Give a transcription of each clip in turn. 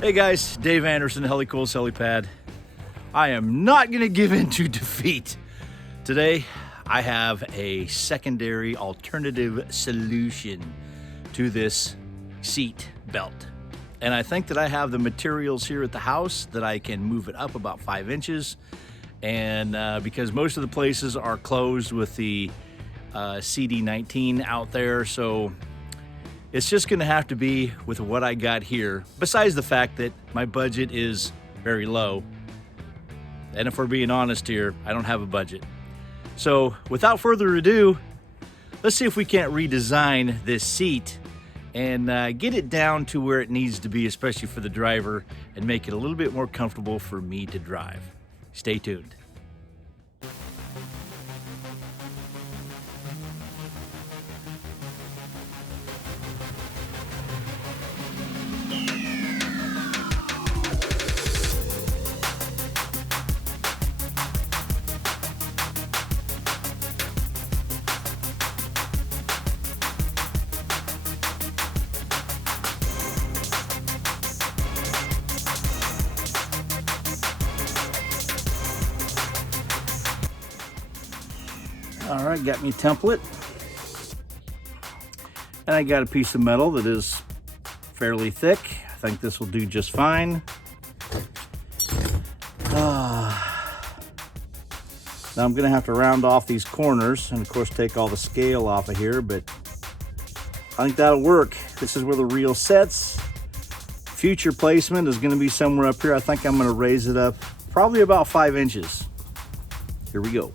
Hey guys, Dave Anderson, Helicool's Helipad. I am not going to give in to defeat. Today, I have a secondary alternative solution to this seat belt. And I think that I have the materials here at the house that I can move it up about 5 inches. And because most of the places are closed with the CD19 out there, so it's just gonna have to be with what I got here, besides the fact that my budget is very low. And if we're being honest here, I don't have a budget. So without further ado, let's see if we can't redesign this seat and get it down to where it needs to be, especially for the driver, and make it a little bit more comfortable for me to drive. Stay tuned. All right, got me a template. And I got a piece of metal that is fairly thick. I think this will do just fine. Now I'm gonna have to round off these corners and of course take all the scale off of here, but I think that'll work. This is where the reel sets. Future placement is gonna be somewhere up here. I think I'm gonna raise it up probably about 5 inches. Here we go.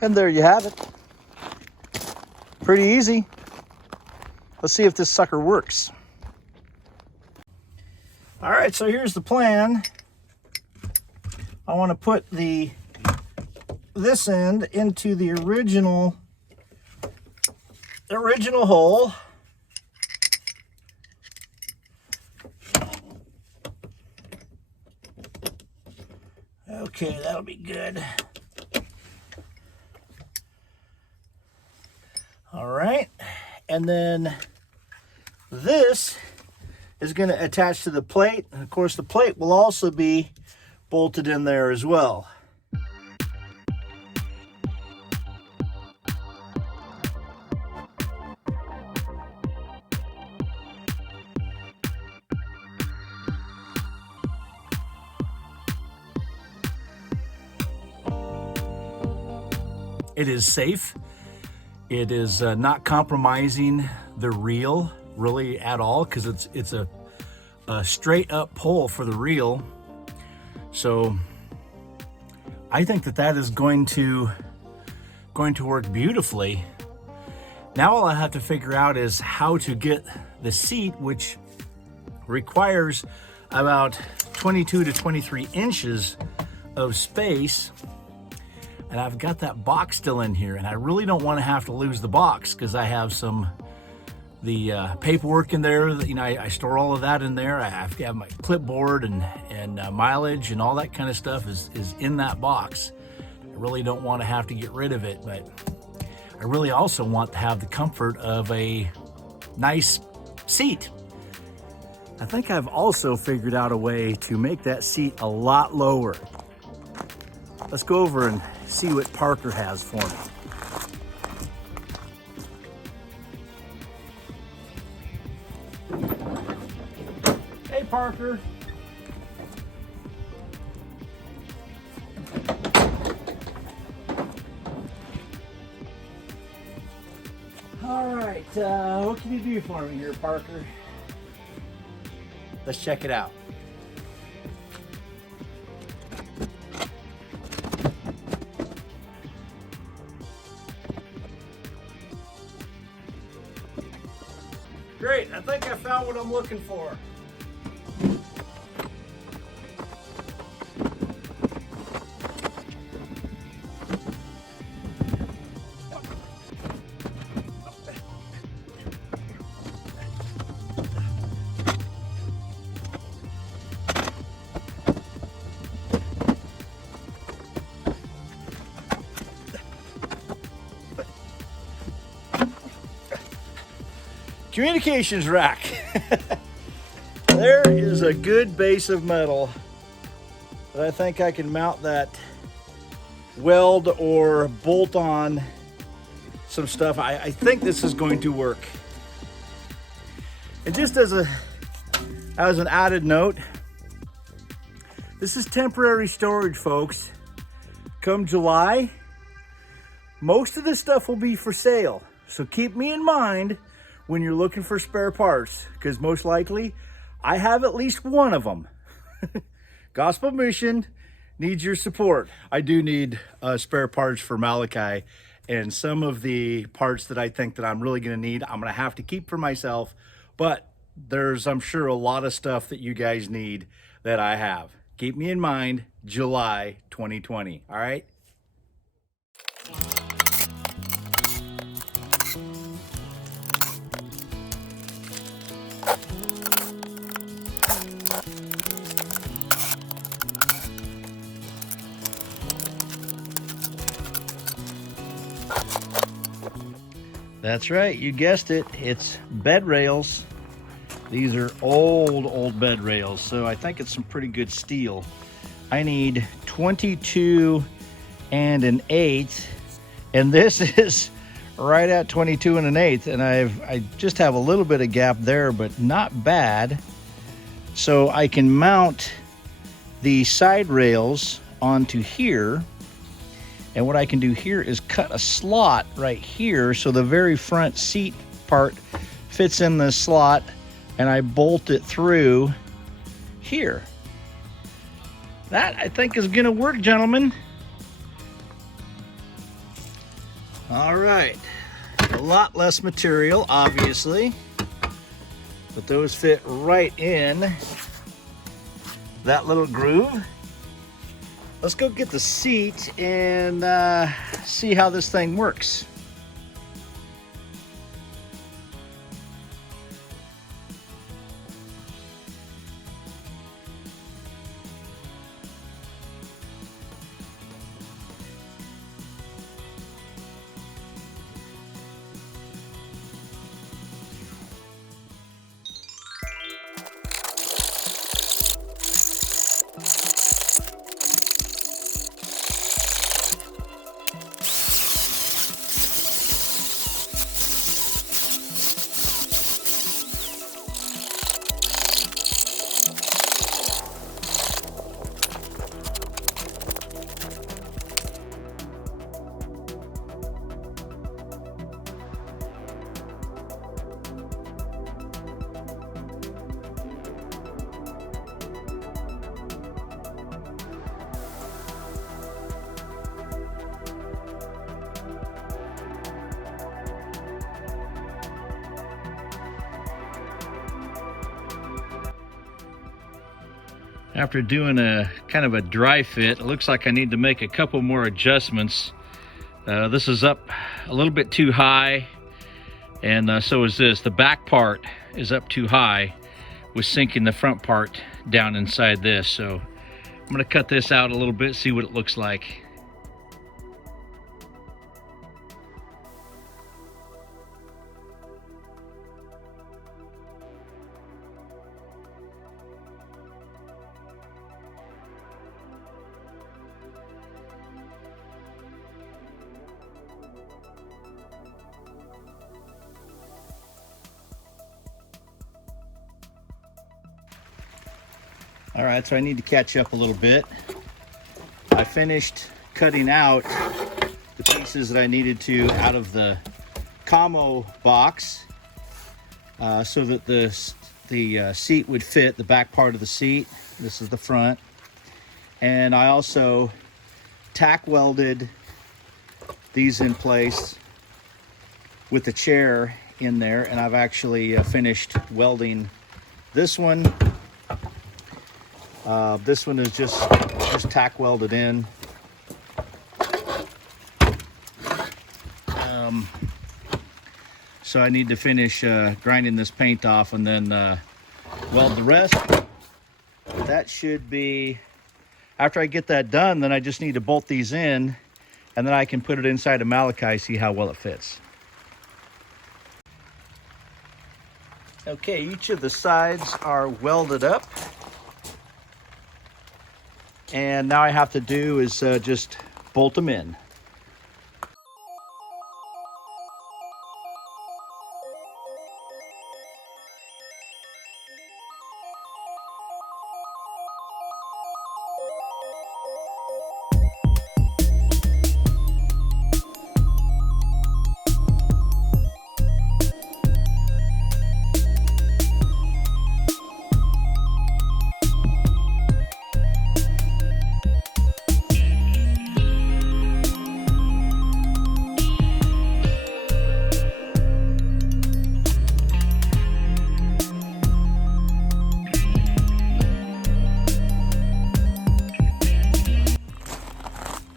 And there you have it. Pretty easy. Let's see if this sucker works. All right, so here's the plan. I want to put this end into the original hole. Okay, that'll be good. All right, and then this is going to attach to the plate. And of course, the plate will also be bolted in there as well. It is safe. It is not compromising the reel really at all, because it's a straight up pull for the reel. So I think that is going to work beautifully. Now all I have to figure out is how to get the seat, which requires about 22 to 23 inches of space. And I've got that box still in here, and I really don't want to have to lose the box because I have the paperwork in there. You know, I store all of that in there. I have to have my clipboard and mileage and all that kind of stuff is in that box. I really don't want to have to get rid of it, but I really also want to have the comfort of a nice seat. I think I've also figured out a way to make that seat a lot lower. let's go over and see what Parker has for me. Hey, Parker. All right, what can you do for me here, Parker? Let's check it out. Great, I think I found what I'm looking for. Communications rack. There is a good base of metal that I think I can mount that weld or bolt on some stuff. I think this is going to work. And just as an added note, this is temporary storage, folks. Come July, most of this stuff will be for sale. So keep me in mind when you're looking for spare parts, because most likely I have at least one of them. Gospel Mission needs your support. I do need spare parts for Malachi, and some of the parts that I think that I'm really gonna need, I'm gonna have to keep for myself, but there's, I'm sure, a lot of stuff that you guys need that I have. Keep me in mind, July 2020, all right? That's right, you guessed it, it's bed rails. These are old bed rails, so I think it's some pretty good steel. I need 22 and an 1/8, and this is right at 22 and an 1/8, and I just have a little bit of gap there, but not bad. So I can mount the side rails onto here. And what I can do here is cut a slot right here so the very front seat part fits in the slot, and I bolt it through here. That, I think, is gonna work, gentlemen. All right, a lot less material, obviously, but those fit right in that little groove. Let's go get the seat and see how this thing works. After doing a kind of a dry fit, it looks like I need to make a couple more adjustments. This is up a little bit too high, and so is this. The back part is up too high with sinking the front part down inside this. So I'm gonna cut this out a little bit, see what it looks like. All right, so I need to catch up a little bit. I finished cutting out the pieces that I needed to out of the commo box so that the seat would fit, the back part of the seat. This is the front. And I also tack welded these in place with the chair in there, and I've actually finished welding this one. This one is just tack welded in. So I need to finish grinding this paint off and then weld the rest. That should be, after I get that done, then I just need to bolt these in, and then I can put it inside of Malachi, see how well it fits. Okay, each of the sides are welded up. And now I have to do is just bolt them in.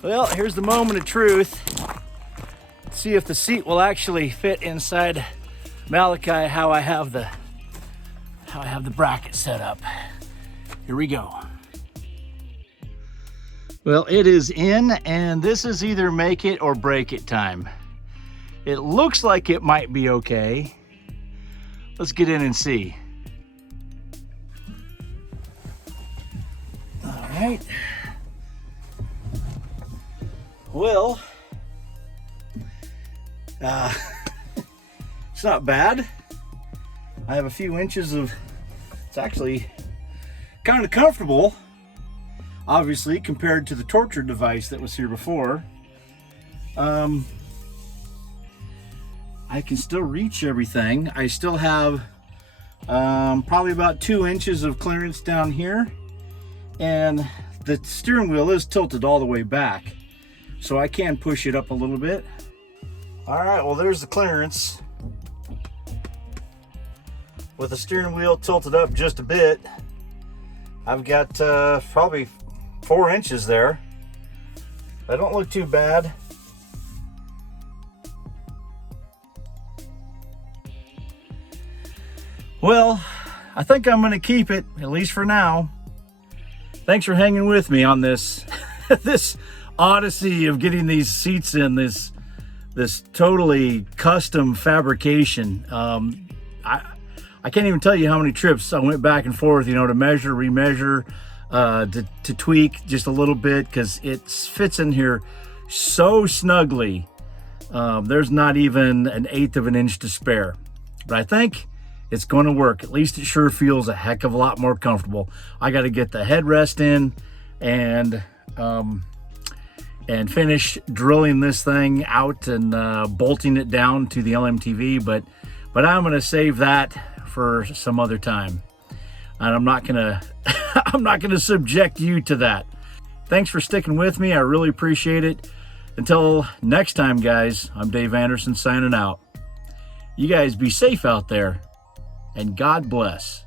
Well, here's the moment of truth. See if the seat will actually fit inside Malachi how I have the bracket set up. Here we go. Well, it is in, and this is either make it or break it time. It looks like it might be okay. Let's get in and see. All right. Well, it's not bad. I have a few inches of, it's actually kind of comfortable, obviously, compared to the torture device that was here before. I can still reach everything. I still have probably about 2 inches of clearance down here, and the steering wheel is tilted all the way back, so I can push it up a little bit. All right, well, there's the clearance. With the steering wheel tilted up just a bit, I've got probably 4 inches there. That don't look too bad. Well, I think I'm gonna keep it, at least for now. Thanks for hanging with me on this this odyssey of getting these seats in, this totally custom fabrication. I can't even tell you how many trips I went back and forth, you know, to measure, remeasure, to tweak just a little bit, because it fits in here so snugly. There's not even an 1/8 of an inch to spare, but I think it's going to work. At least it sure feels a heck of a lot more comfortable. I got to get the headrest in and finish drilling this thing out and bolting it down to the Fmtv, but I'm going to save that for some other time, and I'm not gonna subject you to that. Thanks for sticking with me. I really appreciate it. Until next time, guys, I'm Dave Anderson signing out. You guys be safe out there, and God bless.